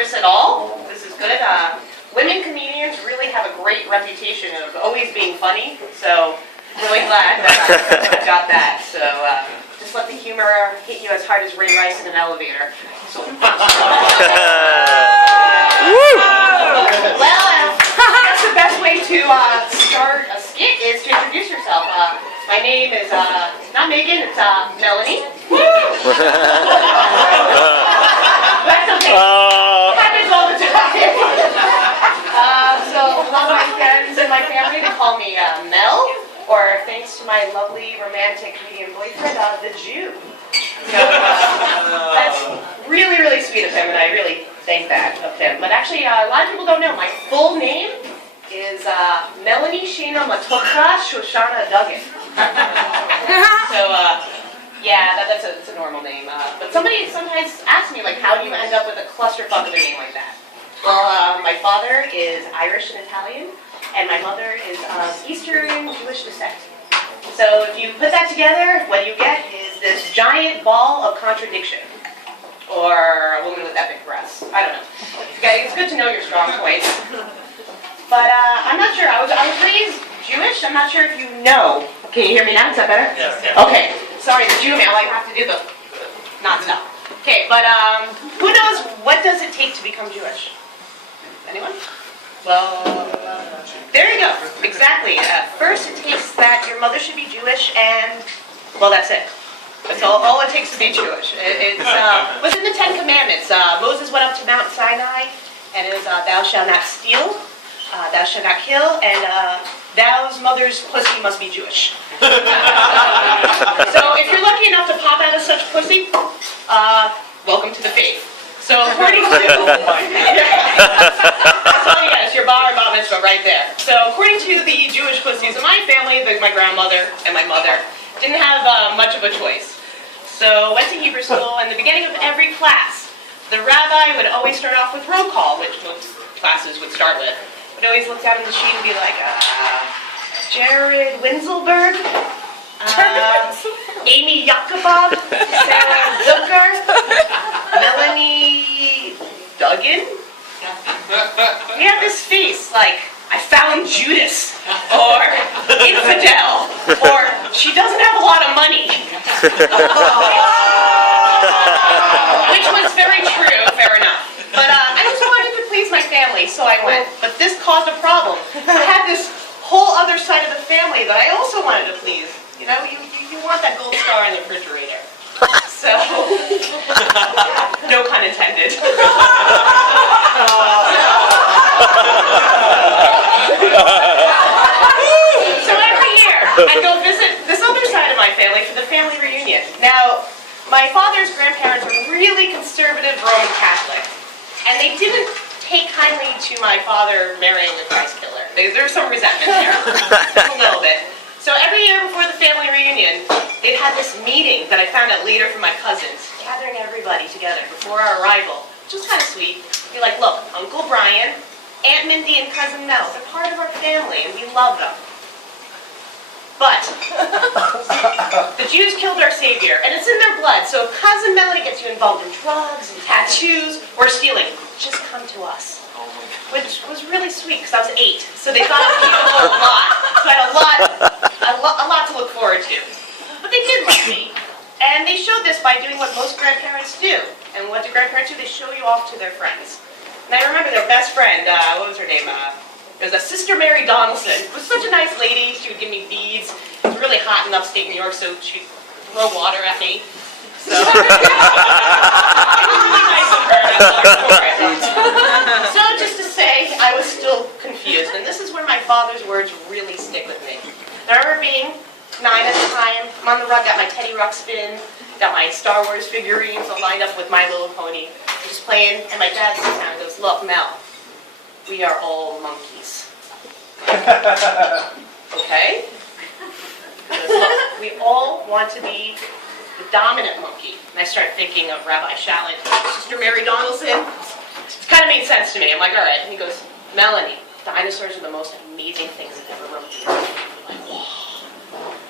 nervous at all. This is good. Women comedians really have a great reputation of always being funny, so I'm really glad that I got that. So just let the humor hit you as hard as Ray Rice in an elevator. So, well, I guess the best way to start a skit is to introduce yourself. My name is not Megan, it's Melanie. That's okay. Happens all the time. So a lot of my friends and my family, they call me Mel, or thanks to my lovely romantic comedian boyfriend, the Jew. So that's really, really sweet of him, and I really think that of him. But actually, a lot of people don't know. My full name is Melanie Sheena Matocha Shoshana Duggan. So, yeah, that's a normal name. But somebody sometimes asks me, like, how do you end up with a clusterfuck of a name like that? Well, my father is Irish and Italian, and my mother is of Eastern Jewish descent. So if you put that together, what you get is this giant ball of contradiction. Or a woman with epic breasts. I don't know. It's good to know your strong points. But I'm not sure. I was raised Jewish. I'm not sure if you know. Can you hear me now? Is that better? Yes. Okay. Sorry, the Jew mail. I have to do the non-stop. Okay, but who knows what does it take to become Jewish? Anyone? Well, there you go. Exactly. First, it takes that your mother should be Jewish, and well, that's it. That's all it takes to be Jewish. It's within the Ten Commandments. Moses went up to Mount Sinai, and it was thou shalt not steal, thou shalt not kill, and thou's mother's pussy must be Jewish. So if you're lucky enough to pop out of such pussy, welcome to the faith. So according to that's all you get, it's your bar and bar mitzvah right there. So according to the Jewish pussies in my family, my grandmother and my mother didn't have much of a choice. So went to Hebrew school, and the beginning of every class, the rabbi would always start off with roll call, which most classes would start with. Would always look down at the sheet and be like, Jared Winselberg, Amy Yakubov, Sarah Zucker, Melanie Duggan. We have this face like, I found Judas, or infidel, or she doesn't have a lot of money. Which was very true, fair enough. But I just wanted to please my family, so I went. But this caused a problem. I had this whole other side of the family that I also wanted to please. You know, you want that gold star in the refrigerator. So, no pun intended. So every year, I'd go visit this other side of my family for the family reunion. Now, my father's grandparents were really conservative Roman Catholic, and they didn't take kindly to my father marrying a Christ killer. There's some resentment there, a little bit. So every year before the family reunion, they'd have this meeting that I found out later from my cousins, gathering everybody together before our arrival, which was kind of sweet. Be like, look, Uncle Brian, Aunt Mindy, and Cousin Mel, they're part of our family, and we love them. But the Jews killed our Savior, and it's in their blood, so if Cousin Melanie gets you involved in drugs and tattoos or stealing, just come to us. Which was really sweet, because I was 8, so they thought I was a lot. So I had a lot to look forward to. But they did love me. And they showed this by doing what most grandparents do. And what do grandparents do? They show you off to their friends. And I remember their best friend, what was her name? It was a Sister Mary Donaldson. It was such a nice lady. She would give me beads. It was really hot in upstate New York, so she'd throw water at me. So it was really nice of her, and I loved her for it. So just to say, I was still confused, and this is where my father's words really stick with me. I remember being 9 at the time. I'm on the rug, got my Teddy Ruxpin, got my Star Wars figurines all lined up with My Little Pony, just playing, and my dad sits down and goes, look, Mel, we are all monkeys. Okay? He goes, look, we all want to be the dominant monkey. And I start thinking of Rabbi Shalit, Sister Mary Donaldson. It kind of made sense to me. I'm like, all right. And he goes, Melanie, dinosaurs are the most amazing things that ever roamed the earth. I'm like, whoa.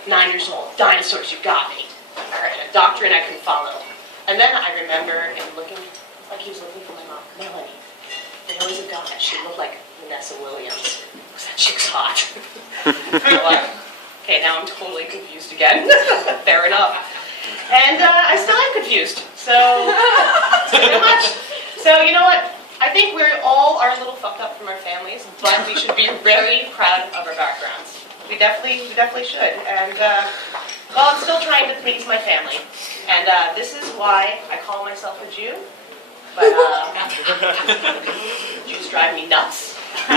9 years old, dinosaurs, you got me. All right, a doctrine I can follow. And then I remember him looking like he was looking for my mom, Melanie. And there was a guy, she looked like Vanessa Williams. Was that chick's hot? I'm like, okay, now I'm totally confused again. Fair enough. And I still am confused. So, pretty much. So, you know what? I think we all are a little fucked up from our families, but we should be very proud of our backgrounds. We definitely should. And, well, I'm still trying to please my family. And this is why I call myself a Jew. But Jews drive me nuts. I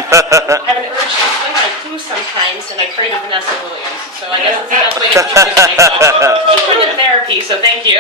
have an urge to swim on poo sometimes, and I crave a Vanessa Williams. So I guess it's the best way to keep it. I'm in therapy, so thank you.